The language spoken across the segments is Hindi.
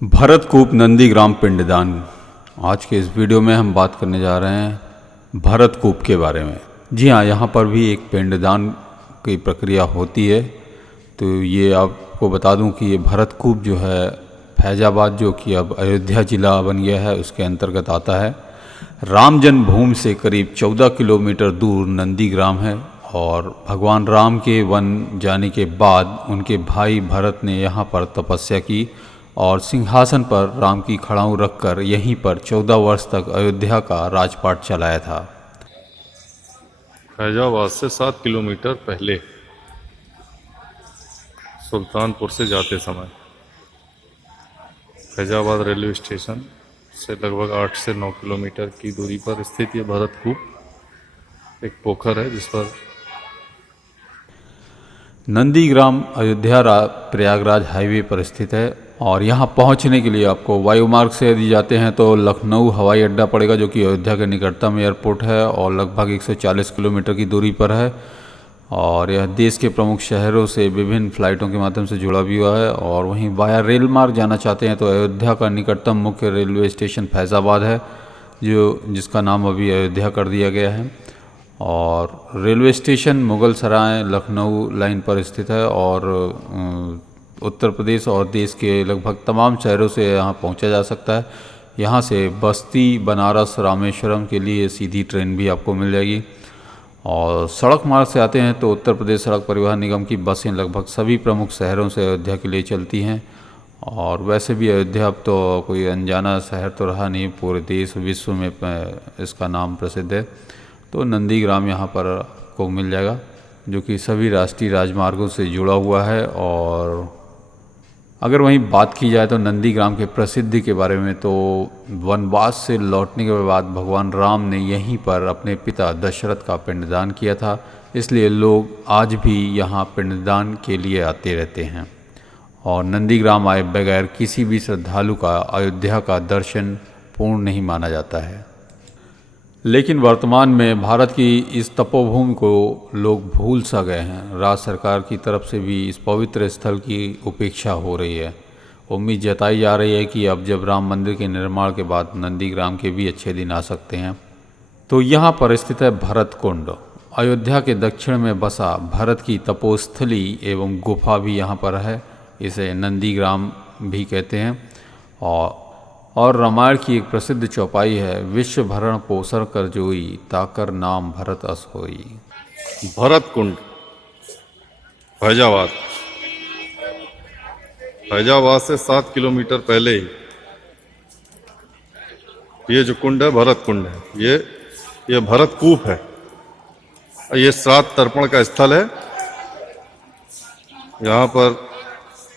भरतकूप नंदीग्राम पिंडदान। आज के इस वीडियो में हम बात करने जा रहे हैं भरतकूप के बारे में। जी हाँ, यहाँ पर भी एक पिंडदान की प्रक्रिया होती है। तो ये आपको बता दूं कि ये भरतकूप जो है फैजाबाद, जो कि अब अयोध्या ज़िला बन गया है, उसके अंतर्गत आता है। राम जन्मभूमि से करीब 14 किलोमीटर दूर नंदीग्राम है और भगवान राम के वन जाने के बाद उनके भाई भरत ने यहाँ पर तपस्या की और सिंहासन पर राम की खड़ाऊ रखकर यहीं पर 14 वर्ष तक अयोध्या का राजपाट चलाया था। फैजाबाद से 7 किलोमीटर पहले सुल्तानपुर से जाते समय फैजाबाद रेलवे स्टेशन से लगभग 8 से 9 किलोमीटर की दूरी पर स्थित ये भरतकूप एक पोखर है जिस पर नंदीग्राम अयोध्या प्रयागराज हाईवे पर स्थित है और यहाँ पहुँचने के लिए आपको वायु मार्ग से यदि जाते हैं तो लखनऊ हवाई अड्डा पड़ेगा, जो कि अयोध्या के निकटतम एयरपोर्ट है और लगभग 140 किलोमीटर की दूरी पर है। और यह देश के प्रमुख शहरों से विभिन्न फ़्लाइटों के माध्यम से जुड़ा भी हुआ है। और वहीं वाया रेल मार्ग जाना चाहते हैं तो अयोध्या का निकटतम मुख्य रेलवे स्टेशन फैज़ाबाद है, जिसका नाम अभी अयोध्या कर दिया गया है। और रेलवे स्टेशन मुगल सराय लखनऊ लाइन पर स्थित है और उत्तर प्रदेश और देश के लगभग तमाम शहरों से यहाँ पहुँचा जा सकता है। यहाँ से बस्ती, बनारस, रामेश्वरम के लिए सीधी ट्रेन भी आपको मिल जाएगी। और सड़क मार्ग से आते हैं तो उत्तर प्रदेश सड़क परिवहन निगम की बसें लगभग सभी प्रमुख शहरों से अयोध्या के लिए चलती हैं। और वैसे भी अयोध्या अब तो कोई अनजाना शहर तो रहा नहीं, पूरे देश विश्व में इसका नाम प्रसिद्ध है। तो नंदीग्राम यहाँ पर आपको मिल जाएगा, जो कि सभी राष्ट्रीय राजमार्गों से जुड़ा हुआ है। और अगर वहीं बात की जाए तो नंदीग्राम के प्रसिद्धि के बारे में, तो वनवास से लौटने के बाद भगवान राम ने यहीं पर अपने पिता दशरथ का पिंडदान किया था, इसलिए लोग आज भी यहाँ पिंडदान के लिए आते रहते हैं। और नंदीग्राम आए बगैर किसी भी श्रद्धालु का अयोध्या का दर्शन पूर्ण नहीं माना जाता है। लेकिन वर्तमान में भारत की इस तपोभूमि को लोग भूल सा गए हैं। राज्य सरकार की तरफ से भी इस पवित्र स्थल की उपेक्षा हो रही है। उम्मीद जताई जा रही है कि अब जब राम मंदिर के निर्माण के बाद नंदीग्राम के भी अच्छे दिन आ सकते हैं। तो यहाँ पर स्थित है भरत कुंड। अयोध्या के दक्षिण में बसा भरत की तपोस्थली एवं गुफा भी यहाँ पर है। इसे नंदीग्राम भी कहते हैं। और रामायण की एक प्रसिद्ध चौपाई है, विश्व भरण पोषण कर जोई, ताकर नाम भरत अस होई। भरत कुंड फैजाबाद से 7 किलोमीटर पहले ही ये जो कुंड है भरत कुंड है। ये भरतकूप है। ये श्राद्ध तर्पण का स्थल है। यहाँ पर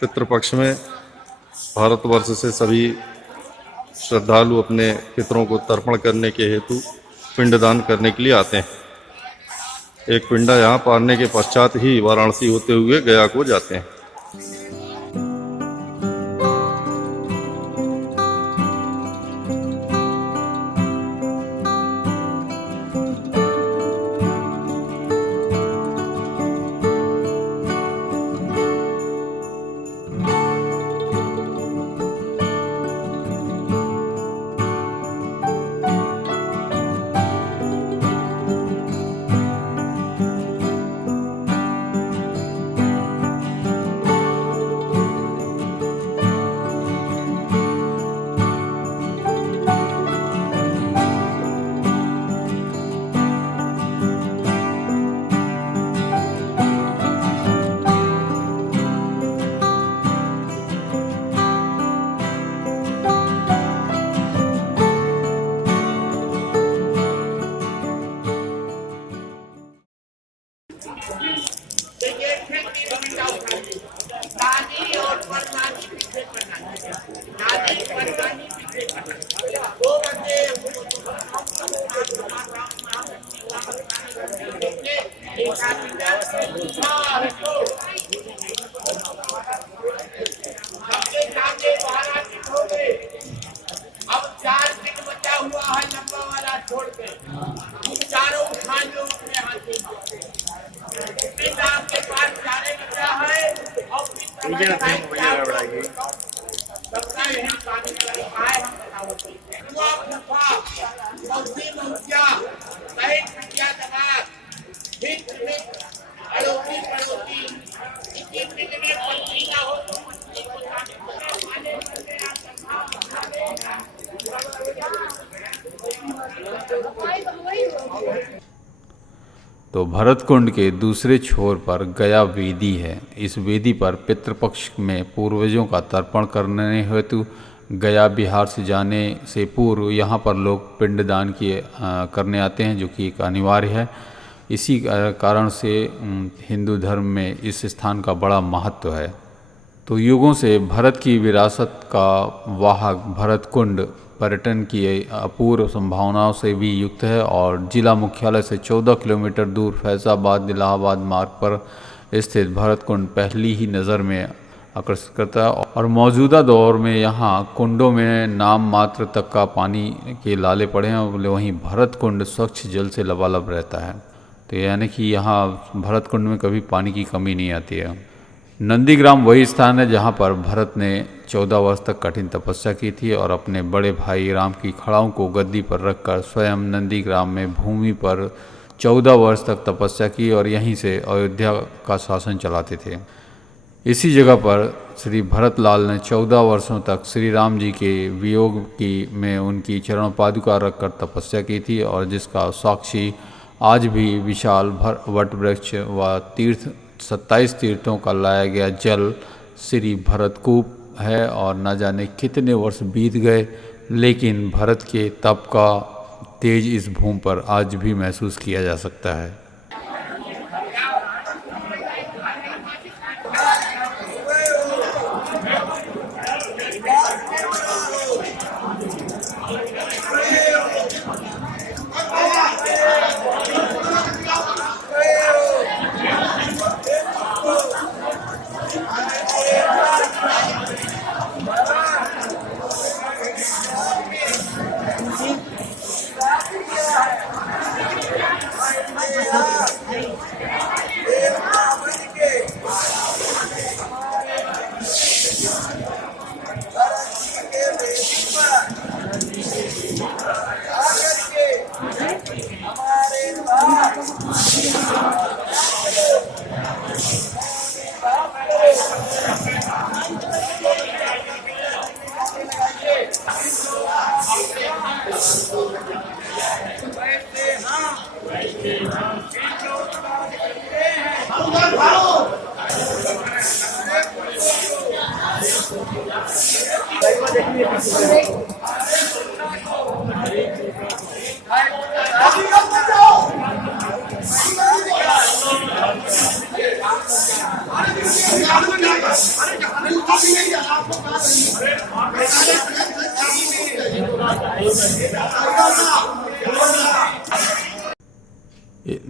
पितृपक्ष में भारतवर्ष से सभी श्रद्धालु अपने पितरों को तर्पण करने के हेतु पिंडदान करने के लिए आते हैं। एक पिंडा यहाँ पारने के पश्चात ही वाराणसी होते हुए गया को जाते हैं। नानी और परनानी पीछे करना, नानी परनानी पीछे करना, दो बंदे एक आदमी सबके सामने महाराज हो गए। अब 4 दिन बचा हुआ है, लंबा वाला छोड़ के चारों उठा लो अपने हाथ में। आपके पास चारे बचा है और सबका हिंद पानी का आए हम बताओ हुआ फूफा मौसी मौसिया बहन बिटिया दमाद मित्र मित्र अड़ोसी पड़ोसी इसी पिंड में पत्नी ना हो तो पत्नी को खाने करके तो भरतकुंड के दूसरे छोर पर गया वेदी है। इस वेदी पर पितृपक्ष में पूर्वजों का तर्पण करने हेतु गया बिहार से जाने से पूर्व यहाँ पर लोग पिंडदान करने आते हैं, जो कि एक अनिवार्य है। इसी कारण से हिंदू धर्म में इस स्थान का बड़ा महत्व है। तो युगों से भारत की विरासत का वाहक भरतकुंड पर्यटन की अपूर्व संभावनाओं से भी युक्त है और जिला मुख्यालय से 14 किलोमीटर दूर फैजाबाद इलाहाबाद मार्ग पर स्थित भरतकुंड पहली ही नज़र में आकर्षित करता है। और मौजूदा दौर में यहाँ कुंडों में नाम मात्र तक का पानी के लाले पड़े हैं, वहीं भरतकुंड स्वच्छ जल से लबालब रहता है। तो यानी कि यहाँ भरतकुंड में कभी पानी की कमी नहीं आती है। नंदीग्राम वही स्थान है जहाँ पर भरत ने 14 वर्ष तक कठिन तपस्या की थी और अपने बड़े भाई राम की खड़ाओं को गद्दी पर रखकर स्वयं नंदीग्राम में भूमि पर 14 वर्ष तक तपस्या की और यहीं से अयोध्या का शासन चलाते थे। इसी जगह पर श्री भरतलाल ने 14 वर्षों तक श्री राम जी के वियोग में उनकी चरण पादुका रखकर तपस्या की थी और जिसका साक्षी आज भी विशाल वट वृक्ष व 27 तीर्थों का लाया गया जल श्री भरतकूप है। और न जाने कितने वर्ष बीत गए, लेकिन भरत के तप का तेज इस भूमि पर आज भी महसूस किया जा सकता है।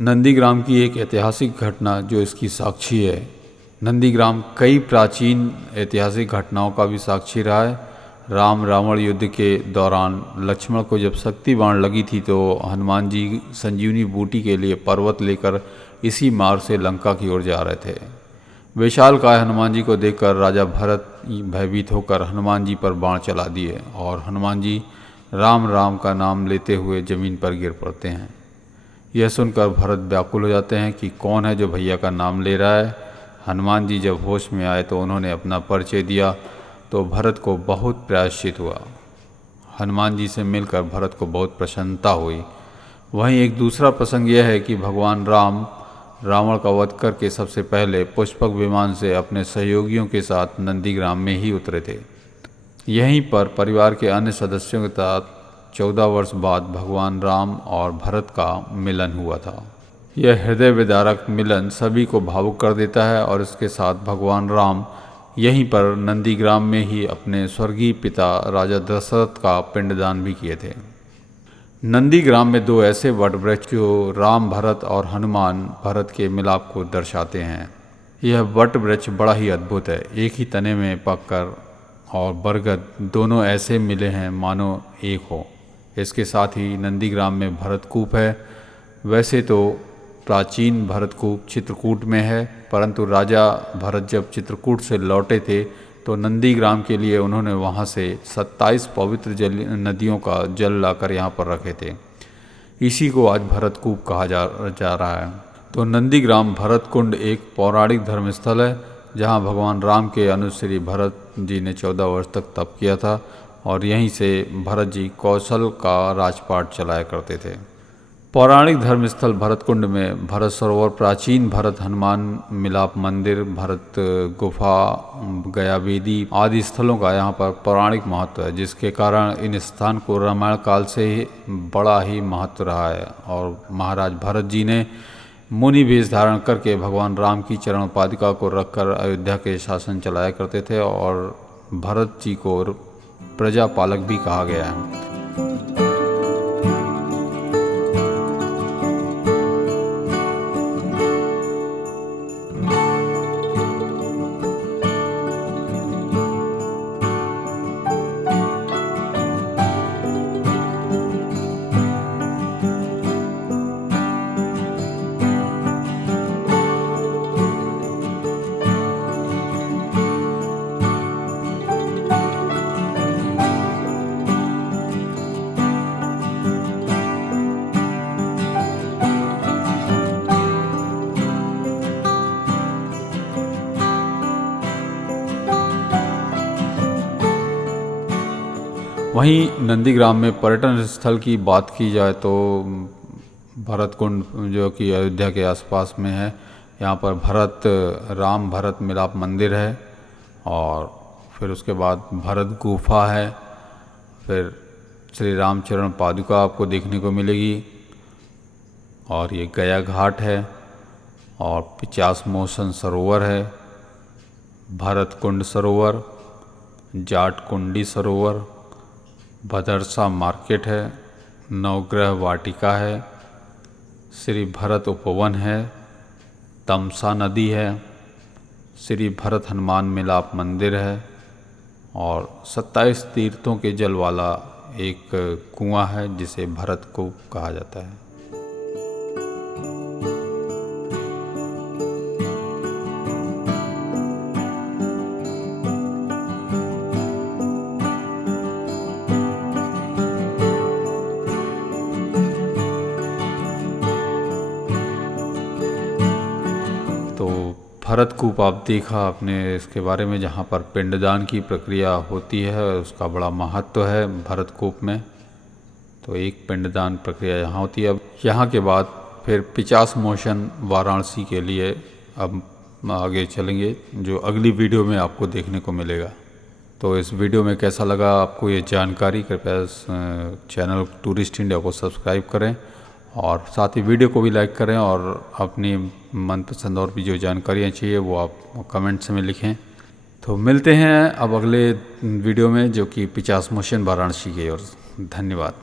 नंदीग्राम की एक ऐतिहासिक घटना जो इसकी साक्षी है। नंदीग्राम कई प्राचीन ऐतिहासिक घटनाओं का भी साक्षी रहा है। राम रावण युद्ध के दौरान लक्ष्मण को जब शक्ति बाण लगी थी तो हनुमान जी संजीवनी बूटी के लिए पर्वत लेकर इसी मार्ग से लंका की ओर जा रहे थे। विशालकाय हनुमान जी को देखकर राजा भरत भयभीत होकर हनुमान जी पर बाण चला दिए और हनुमान जी राम राम का नाम लेते हुए जमीन पर गिर पड़ते हैं। यह सुनकर भरत व्याकुल हो जाते हैं कि कौन है जो भैया का नाम ले रहा है। हनुमान जी जब होश में आए तो उन्होंने अपना परिचय दिया तो भरत को बहुत प्रायश्चित हुआ। हनुमान जी से मिलकर भरत को बहुत प्रसन्नता हुई। वहीं एक दूसरा प्रसंग यह है कि भगवान राम रावण का वध करके सबसे पहले पुष्पक विमान से अपने सहयोगियों के साथ नंदीग्राम में ही उतरे थे। यहीं पर परिवार के अन्य सदस्यों के साथ 14 वर्ष बाद भगवान राम और भरत का मिलन हुआ था। यह हृदय विदारक मिलन सभी को भावुक कर देता है और इसके साथ भगवान राम यहीं पर नंदीग्राम में ही अपने स्वर्गीय पिता राजा दशरथ का पिंडदान भी किए थे। नंदीग्राम में दो ऐसे वट वृक्ष जो राम भरत और हनुमान भरत के मिलाप को दर्शाते हैं। यह वट वृक्ष बड़ा ही अद्भुत है। एक ही तने में पककर और बरगद दोनों ऐसे मिले हैं मानो एक हो। इसके साथ ही नंदीग्राम में भरतकूप है। वैसे तो प्राचीन भरतकूप चित्रकूट में है, परंतु राजा भरत जब चित्रकूट से लौटे थे तो नंदीग्राम के लिए उन्होंने वहाँ से 27 पवित्र नदियों का जल लाकर यहाँ पर रखे थे। इसी को आज भरतकूप कहा जा रहा है। तो नंदीग्राम भरतकुंड एक पौराणिक धर्मस्थल है जहाँ भगवान राम के अनुश्री भरत जी ने 14 वर्ष तक तप किया था और यहीं से भरत जी कौशल का राजपाट चलाया करते थे। पौराणिक धर्मस्थल भरतकुंड में भरत सरोवर, प्राचीन भरत हनुमान मिलाप मंदिर, भरत गुफा, गया वेदी आदि स्थलों का यहाँ पर पौराणिक महत्व है, जिसके कारण इन स्थान को रामायण काल से ही बड़ा ही महत्व रहा है। और महाराज भरत जी ने मुनि वेश धारण करके भगवान राम की चरण पादुका को रखकर अयोध्या के शासन चलाया करते थे और भरत जी को प्रजापालक भी कहा गया है। वहीं नंदीग्राम में पर्यटन स्थल की बात की जाए तो भरतकुंड जो कि अयोध्या के आसपास में है, यहाँ पर राम भरत मिलाप मंदिर है और फिर उसके बाद भरत गुफा है, फिर श्री रामचरण पादुका आपको देखने को मिलेगी और ये गया घाट है और 50 मोशन सरोवर है, भरतकुंड सरोवर, जाट कुंडी सरोवर, भदरसा मार्केट है, नवग्रह वाटिका है, श्री भरत उपवन है, तमसा नदी है, श्री भरत हनुमान मिलाप मंदिर है और 27 तीर्थों के जल वाला एक कुआं है जिसे भरतकूप कहा जाता है। भरतकूप आप देखा आपने इसके बारे में, जहाँ पर पिंडदान की प्रक्रिया होती है उसका बड़ा महत्व है भरतकूप में। तो एक पिंडदान प्रक्रिया यहाँ होती है। अब यहाँ के बाद फिर 50 मोशन वाराणसी के लिए अब आगे चलेंगे, जो अगली वीडियो में आपको देखने को मिलेगा। तो इस वीडियो में कैसा लगा आपको ये जानकारी, कृपया चैनल टूरिस्ट इंडिया को सब्सक्राइब करें और साथ ही वीडियो को भी लाइक करें और अपनी मनपसंद और भी जो जानकारियाँ चाहिए वो आप कमेंट्स में लिखें। तो मिलते हैं अब अगले वीडियो में, जो कि 50 मोशन वाराणसी की ओर। धन्यवाद।